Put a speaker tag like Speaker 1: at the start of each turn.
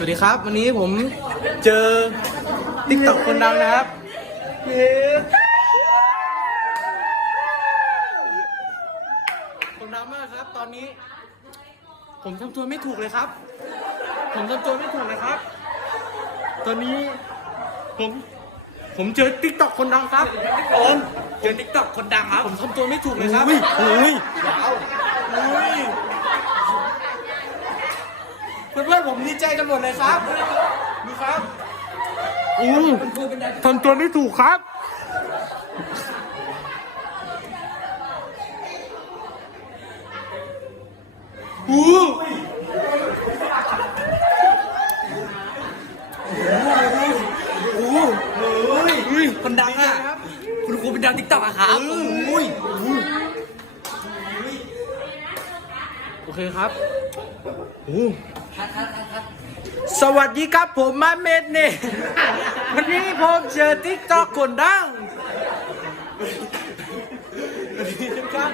Speaker 1: สวัสดีครับ วันนี้ผมเจอติ๊กต็อกคนดังนะครับคนดังมากครับ ตอนนี้ ผมทำตัวไม่ถูกเลยครับ ผมทำตัวไม่ถูกเลยครับ ตอนนี้ผมผมเจอติ๊กต็อกคนดังครับผมเจอติ๊กต็อกคนดังครับ ผมทำตัวไม่ถูกเลยครับอุ้ยอุ้ยอุ้ย เพื่อนๆผมดีใจกันหมดเลยครับดูครับอืมทำตัวไม่ถูกครับ อู้อู้อุ้ย
Speaker 2: คนดังอะ คุณครูเป็นดังติ๊กต็อกอะครับ
Speaker 1: อุ้ย โอเคครับโอ้สวัสดีครับผมมาเมดเนี่ยวันนี้ผมเจอทิกตอกคนดังสวัครับ